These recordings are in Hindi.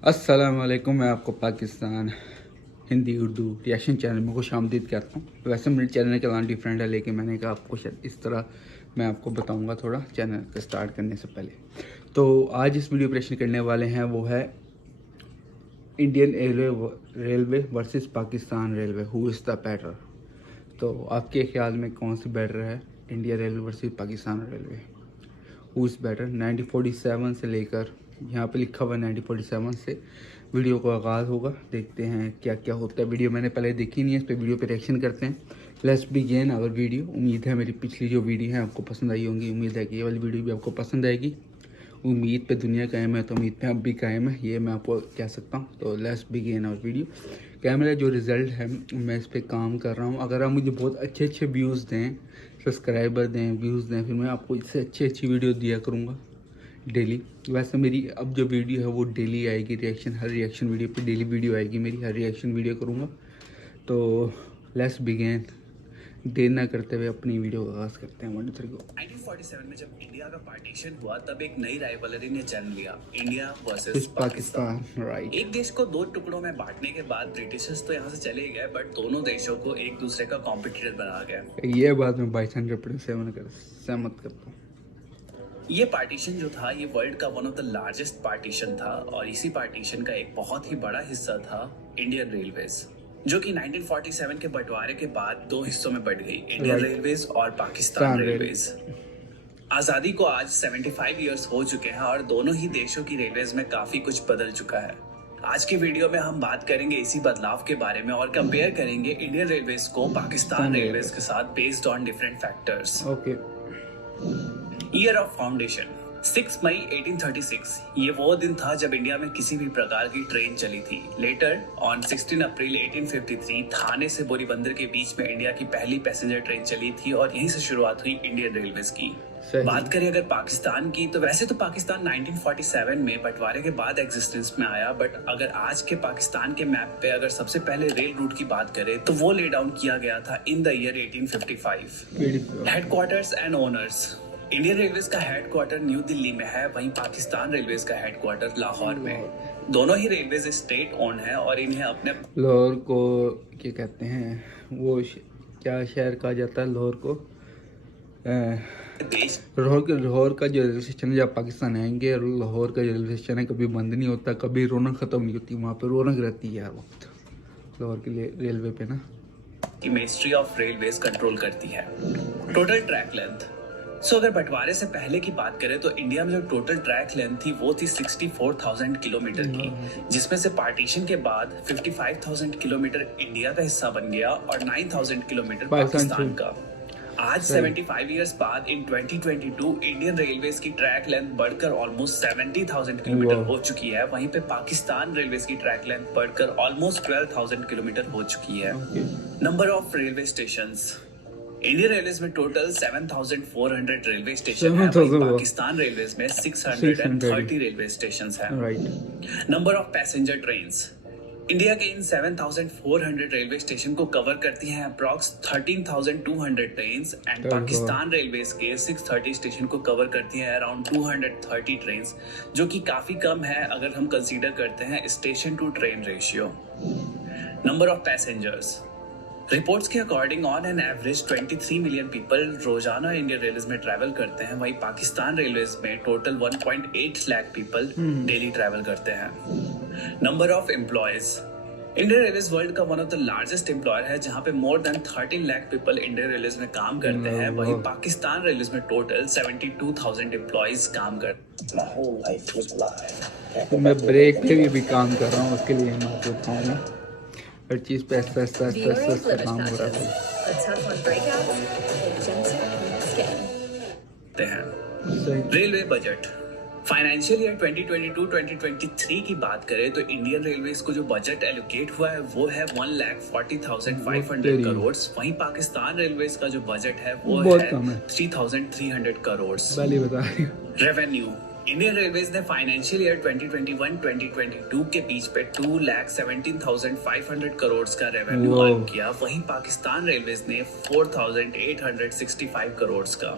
अस्सलाम वालेकुम। मैं आपको पाकिस्तान हिंदी उर्दू रिएक्शन चैनल में खुश आमदीद कहता हूँ। वैसे मेरे चैनल का नाम डिफरेंट है, लेकिन मैंने कहा आपको शायद इस तरह मैं आपको बताऊँगा थोड़ा चैनल का स्टार्ट करने से पहले। तो आज इस वीडियो पर रिएक्शन करने वाले हैं वो है Indian railway versus Pakistan railway, who is the better. तो आपके ख्याल में कौन सी बेटर है, Indian railway versus Pakistan railway, who is better. 1947 से लेकर यहाँ पे लिखा हुआ है 1947 से वीडियो का आगाज़ होगा। देखते हैं क्या क्या होता है। वीडियो मैंने पहले देखी नहीं है, इस पर वीडियो पे रिएक्शन करते हैं। Let's begin our video. उम्मीद है मेरी पिछली जो वीडियो है आपको पसंद आई होंगी। उम्मीद है कि ये वाली वीडियो भी आपको पसंद आएगी। उम्मीद पे दुनिया कायम है तो उम्मीद पे अब भी कायम है, ये मैं आपको कह सकता हूँ। तो let's begin our video. Camera जो रिज़ल्ट है मैं इस पर काम कर रहा हूँ। अगर आप मुझे बहुत अच्छे व्यूज़ दें, सब्सक्राइबर दें, व्यूज़ दें, फिर मैं आपको इससे अच्छी वीडियो दिया करूँगा डेली। वैसे मेरी अब जो वीडियो है वो डेली आएगी, हर रिएक्शन वीडियो पे डेली वीडियो आएगी मेरी, हर रिएक्शन वीडियो करूँगा। तो लेट्स बिगिन। देर ना करते हुए अपनी वीडियो का आगाज़ करते हैं। 1947 में जब इंडिया का पार्टीशन हुआ तब एक नई राइवलरी ने जन्म लिया, इंडिया वर्सेस पाकिस्तान। राइट। एक देश को दो टुकड़ों में बांटने के बाद ब्रिटिशर्स तो यहाँ से चले गए, बट दोनों देशों को एक दूसरे का कॉम्पिटिटर बना गया। ये बात मैं बाई 100% सहमत करता हूँ। ये पार्टीशन जो था ये वर्ल्ड का one of the largest partition था, और इसी पार्टीशन का एक बहुत ही बड़ा हिस्सा था इंडियन रेलवेज, जो कि 1947 के बंटवारे के बाद दो हिस्सों में बट गई, इंडियन रेलवेज और पाकिस्तान रेलवेज। आजादी को आज 75 इयर्स हो चुके हैं और दोनों ही देशों की रेलवेज में काफी कुछ बदल चुका है। आज की वीडियो में हम बात करेंगे इसी बदलाव के बारे में और कंपेयर करेंगे इंडियन रेलवेज को पाकिस्तान रेलवेज के साथ based on different factors. Okay. Year of foundation 6 मई 1836। ये वो दिन था जब इंडिया में किसी भी प्रकार की ट्रेन चली थी। लेटर ऑन 16 अप्रैल 1853 थाने से बोरीबंदर के बीच में इंडिया की पहली पैसेंजर ट्रेन चली थी और यहीं से शुरुआत हुई इंडियन रेलवेज की। बात करें अगर पाकिस्तान की, तो वैसे तो पाकिस्तान 1947 में बंटवारे के बाद एग्जिस्टेंस में आया, बट अगर आज के पाकिस्तान के मैप पे अगर सबसे पहले रेल रूट की बात करें तो वो ले डाउन किया गया था in the year 1855। Headquarters and owners. Indian railways का हेडक्वार्टर न्यू दिल्ली में है, वहीं पाकिस्तान रेलवेज का हेडक्वार्टर लाहौर में। दोनों ही रेलवेज स्टेट ओन है और इन्हें अपने लाहौर को क्या कहते हैं, वो क्या शहर कहा जाता है लाहौर को, लाहौर का जो रेलवे स्टेशन है, जब पाकिस्तान आएंगे लाहौर का जो रेलवे स्टेशन है कभी बंद नहीं होता, कभी रौनक ख़त्म नहीं होती, वहाँ पे रौनक रहती है हर वक्त लाहौर के लिए रेलवे पे ना। मिनिस्ट्री ऑफ रेलवेज कंट्रोल करती है। Total track length. अगर बंटवारे से पहले की बात करें तो इंडिया में जो टोटल ट्रैक लेंथ थी वो थी 64,000 किलोमीटर की, जिसमें से पार्टीशन के बाद 55,000 किलोमीटर इंडिया का हिस्सा बन गया और 9,000 किलोमीटर पाकिस्तान का। आज 75 इयर्स बाद इन 2022 इंडियन रेलवेज की ट्रैक लेंथ बढ़कर ऑलमोस्ट 70,000 किलोमीटर हो चुकी है, वहीं पे पाकिस्तान रेलवेज की ट्रैक लेंथ बढ़कर ऑलमोस्ट 12,000 किलोमीटर हो चुकी है। Number of railway stations. Indian railways में टोटल 7,400 रेलवे स्टेशन है, पाकिस्तान रेलवेज में 630 रेलवे स्टेशन है। Number of passenger trains. India के इन 7,400 रेलवे स्टेशन को कवर करती हैं approx 13,200 trains, and Pakistan railways के 630 स्टेशन को कवर करती हैं अराउंड 230 ट्रेन्स, जो कि काफी कम है अगर हम कंसीडर करते हैं station to train ratio. Number of passengers. Reports के according on an average 23 million people रोजाना इंडियन रेलवेज में ट्रैवल करते हैं, वहीं पाकिस्तान रेलवेज में total 1.8 lakh people daily travel करते हैं। Number of employees. Indian railways world का one of the largest employer है, जहां पे more than 13 lakh people Indian railways में काम करते हैं, वहीं पाकिस्तान रेलवेज में टोटल 72,000 एम्प्लॉयज काम करते हैं। मैं ब्रेक पे भी काम कर रहा हूँ, उसके लिए मैं आपको बताऊँ हर चीज़ पे ऐसा काम हो रहा है। Railway budget. फाइनेंशियल ईयर 2022-2023 की बात करें तो इंडियन रेलवेज को जो बजट एलोकेट हुआ है वो है 1,40,500 करोड़, वहीं पाकिस्तान रेलवेज का जो बजट है वो है 3,300 करोड़। रेवेन्यू। इंडियन रेलवेज ने फाइनेंशियल ईयर 2021-2022 के बीच पे 2,17,500 करोड़ का रेवेन्यू अर्न किया, वहीं पाकिस्तान रेलवेज ने 4,865 करोड़ का।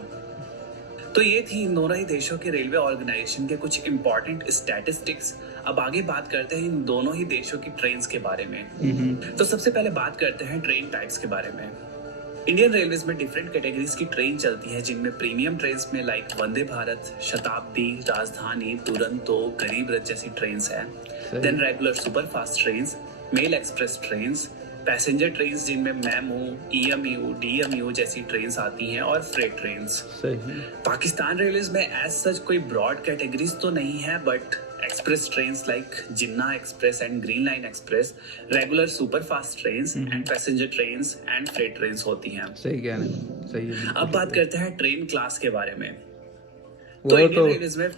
तो ये थी इन दोनों ही देशों के रेलवे ऑर्गेनाइजेशन के कुछ इंपॉर्टेंट स्टैटिस्टिक्स। अब आगे बात करते हैं इन दोनों ही देशों की ट्रेन्स के बारे में। तो सबसे पहले बात करते हैं ट्रेन टाइप्स के बारे में। इंडियन रेलवेज में डिफरेंट कैटेगरीज की ट्रेन चलती है, जिनमें प्रीमियम ट्रेन्स में लाइक वंदे भारत, शताब्दी, राजधानी, दुरंतो, गरीब रथ जैसी ट्रेन्स हैं। Then regular superfast trains, mail express trains, passenger trains जिनमें मेमू, ईएमयू, डीएमयू जैसी ट्रेन्स आती हैं, और फ्रेट ट्रेन्स। पाकिस्तान रेलवेज में एज सच कोई ब्रॉड कैटेगरीज तो नहीं है, but express trains like Jinnah express and green line express, regular superfast trains and passenger trains and freight trains होती हैं। सही कह रहे हैं, सही है। अब बात करते हैं ट्रेन क्लास के बारे में। वो इंडियन रेलवेज में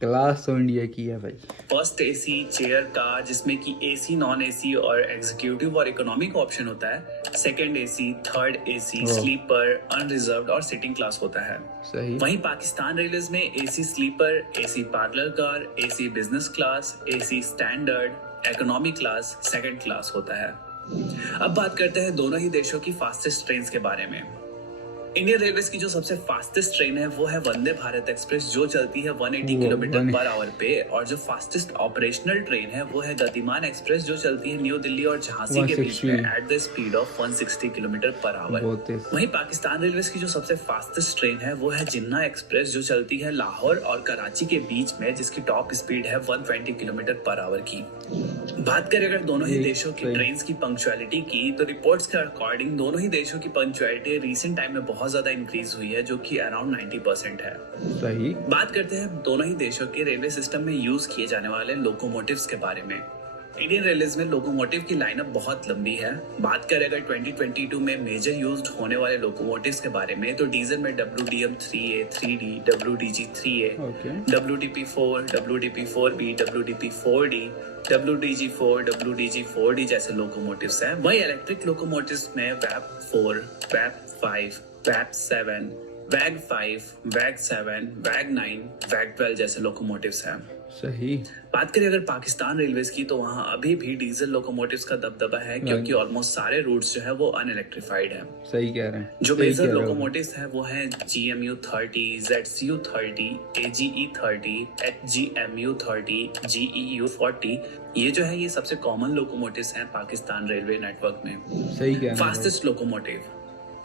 क्लास तो इंडिया की है भाई। फर्स्ट एसी चेयर कार, जिसमें कि एसी, नॉन एसी और एग्जीक्यूटिव और इकोनॉमी का ऑप्शन होता है। Second AC, third AC, sleeper, unreserved और सिटिंग क्लास होता है। सही। वहीं पाकिस्तान रेलवेज में AC sleeper, AC parlour car, AC business class, AC standard, economy class, second class होता है। अब बात करते हैं दोनों ही देशों की फास्टेस्ट ट्रेन के बारे में। इंडियन रेलवेज की जो सबसे फास्टेस्ट ट्रेन है वो है वंदे भारत एक्सप्रेस, जो चलती है 180 किलोमीटर पर आवर पे, और जो फास्टेस्ट ऑपरेशनल ट्रेन है वो है गतिमान एक्सप्रेस, जो चलती है न्यू दिल्ली और झांसी के बीच में at the speed of 160 kilometre per hour. वहीं पाकिस्तान रेलवेज की जो सबसे फास्टेस्ट ट्रेन है वो है जिन्ना एक्सप्रेस, जो चलती है लाहौर और कराची के बीच में, जिसकी टॉप स्पीड है 120 किलोमीटर पर आवर की। बात करें अगर दोनों ही देशों की ट्रेन की पंक्चुअलिटी की, तो रिपोर्ट्स के अकॉर्डिंग दोनों ही देशों की पंक्चुअलिटी रिसेंट टाइम में बहुत ज्यादा इंक्रीज हुई है, जो कि अराउंड 90% है। सही। बात करते हैं दोनों ही देशों के रेलवे सिस्टम में यूज किए जाने वाले लोकोमोटिव्स के बारे में। इंडियन रेलवेज में लोकोमोटिव की लाइनअप बहुत लंबी है। बात करें अगर 2022 में मेजर यूज्ड होने वाले लोकोमोटिव्स के बारे में, तो डीजल में WDM-3A, 3D, WDG-3A, WDP-4, WDP-4B, WDP-4D, WDG-4, WDG-4D जैसे लोकोमोटिव्स हैं। वहीं इलेक्ट्रिक लोकोमोटिव्स में WAP-4, WAP-5, WAP-7, WAG-5, WAG-7, WAG-9, WAG-12 जैसे लोकोमोटिव्स हैं। सही। बात करें अगर पाकिस्तान रेलवेज की, तो वहाँ अभी भी डीजल लोकोमोटिव्स का दबदबा है, क्योंकि ऑलमोस्ट सारे रूट्स जो है वो अनइलेक्ट्रिफाइड है। सही कह रहे हैं। जो मेजर लोकोमोटिव्स है वो है GMU-30, ZCU-30, AGE-30, HGMU-30, GEU-40। ये जो है ये सबसे कॉमन लोकोमोटिव्स हैं पाकिस्तान रेलवे नेटवर्क में। सही कह रहे हैं। Fastest locomotive,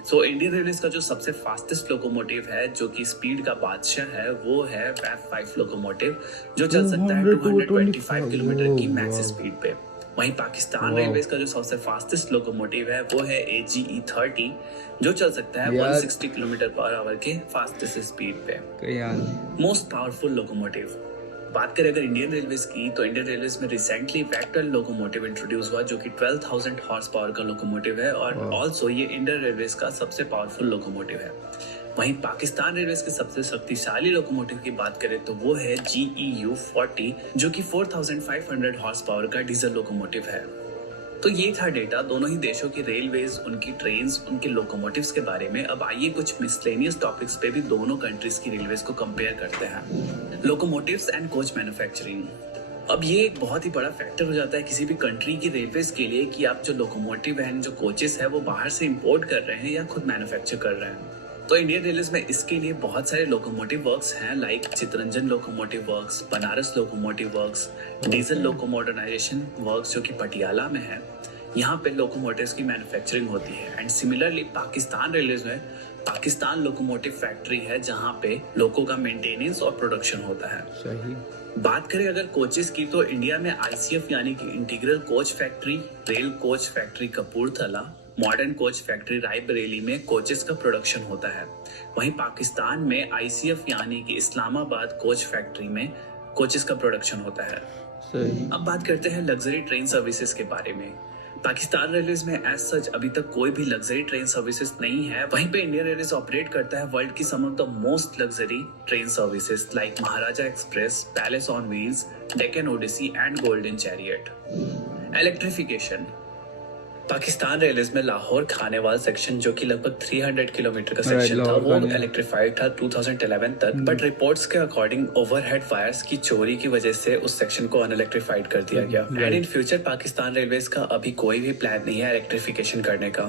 so Indian railways का जो सबसे फास्टेस्ट लोकोमोटिव है, जो कि स्पीड का बादशाह है, वो है WAP-5 लोकोमोटिव, जो चल सकता है 225 किलोमीटर की मैक्स स्पीड पे। वहीं पाकिस्तान रेलवेज का जो सबसे फास्टेस्ट लोकोमोटिव है वो है AGE-30, जो चल सकता है 160 किलोमीटर पर आवर के फास्टेस्ट स्पीड पे। मोस्ट पावरफुल लोकोमोटिव, बात करें अगर इंडियन रेलवेज की, तो इंडियन रेलवेज में रिसेंटली वेक्टल लोकोमोटिव इंट्रोड्यूस हुआ, जो कि 12,000 हॉर्स पावर का लोकोमोटिव है, और ऑल्सो ये इंडियन रेलवेज का सबसे पावरफुल लोकोमोटिव है। वहीं पाकिस्तान रेलवेज के सबसे शक्तिशाली लोकोमोटिव की बात करें तो वो है GEU-40, जो कि 4,500 हॉर्स पावर का डीजल लोकोमोटिव है। तो ये था डेटा दोनों ही देशों की रेलवेज, उनकी ट्रेन्स, उनके लोकोमोटिव्स के बारे में। अब आइए कुछ मिसलेनियस टॉपिक्स पे भी दोनों कंट्रीज की रेलवेज को कंपेयर करते हैं। Locomotives and coach manufacturing. अब ये एक बहुत ही बड़ा फैक्टर हो जाता है किसी भी कंट्री की रेलवेज के लिए, कि आप जो लोकोमोटिव हैं, जो कोचेस है, वो बाहर से इंपोर्ट कर रहे हैं या खुद मैन्युफैक्चर कर रहे हैं। तो इंडियन रेलवेज में इसके लिए बहुत सारे लोकोमोटिव वर्क्स हैं, like Chittaranjan locomotive works, Banaras locomotive works, diesel loco modernisation works, जो कि पटियाला में है। यहाँ पे लोकोमोटिव्स की मैन्युफैक्चरिंग होती है। एंड सिमिलरली पाकिस्तान रेलवेज में पाकिस्तान लोकोमोटिव फैक्ट्री है, जहाँ पे लोको का मेंटेनेंस और प्रोडक्शन होता है। सही। बात करें अगर कोचेस की, तो इंडिया में ICF यानी कि integral coach factory, rail coach factory Kapurthala, modern coach factory Raebareli में कोचेस का प्रोडक्शन होता है। वहीं पाकिस्तान में ICF यानी कि इस्लामाबाद कोच फैक्ट्री में कोचेस का प्रोडक्शन होता है। सही। अब बात करते हैं लग्जरी ट्रेन सर्विसेज के बारे में। पाकिस्तान रेलवेज में एज सच अभी तक कोई भी लग्जरी ट्रेन सर्विसेज नहीं है। वहीं पे इंडियन रेलवेज ऑपरेट करता है वर्ल्ड की some of the most luxury train services, like Maharaja express, palace on wheels, Deccan odyssey and golden chariot. Electrification, Pakistan railways में लाहौर खानेवाल सेक्शन, जो कि लगभग 300 किलोमीटर का सेक्शन था, वो इलेक्ट्रिफाइड था 2011 तक, बट रिपोर्ट्स के अकॉर्डिंग ओवरहेड वायर्स की चोरी की वजह से उस सेक्शन को अनइलेक्ट्रिफाइड कर दिया गया। And in future Pakistan railways का अभी कोई भी प्लान नहीं है इलेक्ट्रिफिकेशन करने का।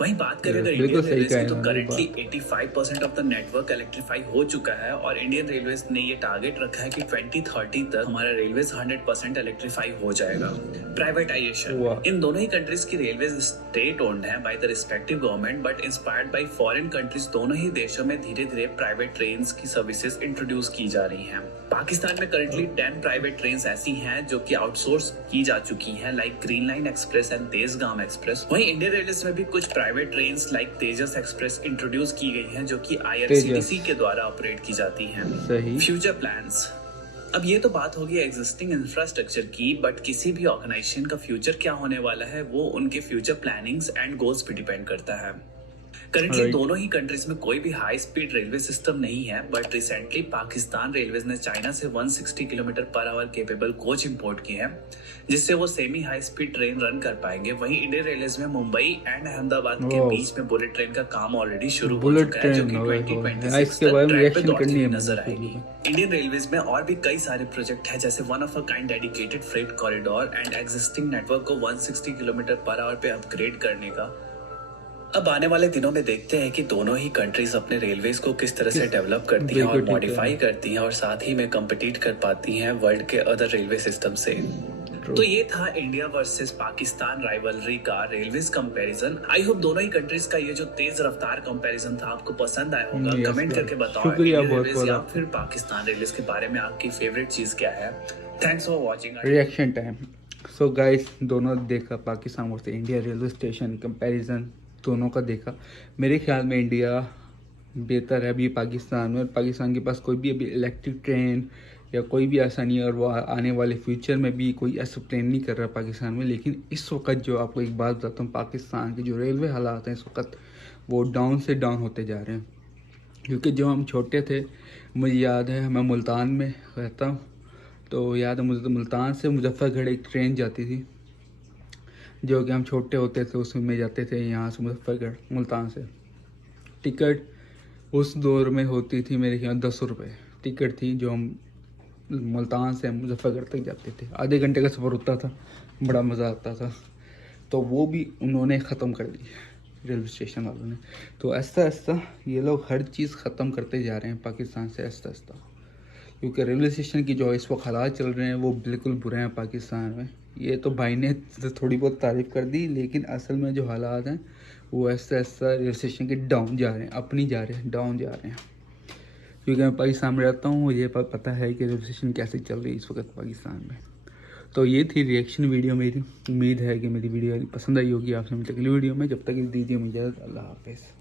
वहीं बात करें अगर बिल्कुल इंडियन सही रेलवेज कहा की तो इन्होंने करेंटली बात। 85% ऑफ द नेटवर्क इलेक्ट्रीफाई हो चुका है और इंडियन रेलवेज ने ये टारगेट रखा है कि 2030 तक हमारा रेलवेज 100% इलेक्ट्रीफाई हो जाएगा। प्राइवेटाइजेशन, वाह। इन दोनों ही कंट्रीज की रेलवेज स्टेट ओन्ड है by the respective government but inspired by foreign countries. दोनों ही देशों में धीरे धीरे प्राइवेट ट्रेन की सर्विसेज इंट्रोड्यूस की जा रही हैं। पाकिस्तान में करेंटली 10 प्राइवेट ट्रेन ऐसी हैं जो कि आउटसोर्स की जा चुकी हैं, like green line express and Tezgam express. वहीं इंडियन रेलवेज में भी कुछ प्राइवेट ट्रेन लाइक तेजस एक्सप्रेस इंट्रोड्यूस की गई हैं जो कि IRCTC के द्वारा ऑपरेट की जाती हैं। सही। फ्यूचर प्लान्स, अब ये तो बात होगी एग्जिस्टिंग इंफ्रास्ट्रक्चर की, बट किसी भी ऑर्गेनाइजेशन का फ्यूचर क्या होने वाला है वो उनके फ्यूचर प्लानिंग्स एंड गोल्स पे डिपेंड करता है। Currently Right. दोनों ही कंट्रीज में कोई भी हाई स्पीड रेलवे सिस्टम नहीं है, बट रिसेंटली पाकिस्तान रेलवेज ने चाइना से 160 kilometre per hour capable coach import किए हैं जिससे वो semi high speed train run कर पाएंगे। वहीं इंडियन रेलवेज में मुंबई एंड अहमदाबाद के बीच में बुलेट ट्रेन का काम ऑलरेडी शुरू हो चुका है जो कि 2026 इसके बारे तक में ट्रैक पे रिएक्शन दौड़ती करनी हुई है नजर मुझे। आएगी। इंडियन रेलवेज में और भी कई सारे प्रोजेक्ट है जैसे one of a kind dedicated freight corridor and existing network को 160 किलोमीटर पर आवर पे अपग्रेड करने का। अब आने वाले दिनों में देखते हैं कि दोनों ही कंट्रीज अपने रेलवेज को किस तरह से डेवलप करती हैं और बिल्कुल ठीक है। मॉडिफाई करती हैं और साथ ही में कम्पिटिट कर पाती हैं वर्ल्ड के अदर रेलवे सिस्टम से। तो ये था इंडिया वर्सेस पाकिस्तान राइवलरी का रेलवेज कंपैरिजन। आई होप दोनों ही कंट्रीज का ये जो तेज रफ्तार कंपैरिजन था आपको पसंद आया होगा। Yes, कमेंट करके बताओ शुक्रिया इंडियन बहुत रेलवेज या बहुत। फिर पाकिस्तान रेलवेज के बारे में आपकी फेवरेट चीज क्या है। Thanks for watching. Reaction time. So guys, दोनों देखा, Pakistan versus India railway station comparison दोनों का देखा। मेरे ख्याल में इंडिया बेहतर है अभी पाकिस्तान में। पाकिस्तान के पास कोई भी अभी इलेक्ट्रिक ट्रेन या कोई भी ऐसा नहीं है और वो आने वाले फ्यूचर में भी कोई ऐसा ट्रेन नहीं कर रहा पाकिस्तान में। लेकिन इस वक्त जो आपको एक बात बताता हूँ, पाकिस्तान के जो रेलवे हालात हैं इस वक्त वो डाउन से डाउन होते जा रहे हैं। क्योंकि जब हम छोटे थे, मुझे याद है, मैं मुल्तान में रहता हूँ तो याद है मुझे, तो मुल्तान से मुजफ्फरगढ़ एक ट्रेन जाती थी जो कि हम छोटे होते थे उसमें जाते थे यहाँ से मुजफ्फरगढ़ मुल्तान से। टिकट उस दौर में होती थी मेरे ख्याल 10 रुपये टिकट थी जो हम मुल्तान से मुजफ्फरगढ़ तक जाते थे। आधे घंटे का सफ़र होता था, बड़ा मज़ा आता था। तो वो भी उन्होंने ख़त्म कर दी रेलवे स्टेशन वालों ने। तो ऐसा ऐसा ये लोग हर चीज़ ख़त्म करते जा रहे हैं पाकिस्तान से ऐसा ऐसा, क्योंकि रेलवे स्टेशन की जो इस वक्त हालात चल रहे हैं वो बिल्कुल बुरे हैं पाकिस्तान में। ये तो भाई ने थोड़ी बहुत तारीफ़ कर दी, लेकिन असल में जो हालात हैं वो ऐसा ऐसा रेलवे स्टेशन के डाउन जा रहे हैं, अप नहीं जा रहे हैं, डाउन जा रहे हैं। क्योंकि मैं पाकिस्तान में रहता हूँ, मुझे पता है कि रेलवे स्टेशन कैसे चल रही है इस वक्त पाकिस्तान में। तो ये थी रिएक्शन वीडियो मेरी। उम्मीद है कि मेरी वीडियो पसंद आई होगी आपसे। मिलते अगली वीडियो में, जब तक दीजिए मुझे इजाज़त। अल्लाह हाफ़िज़।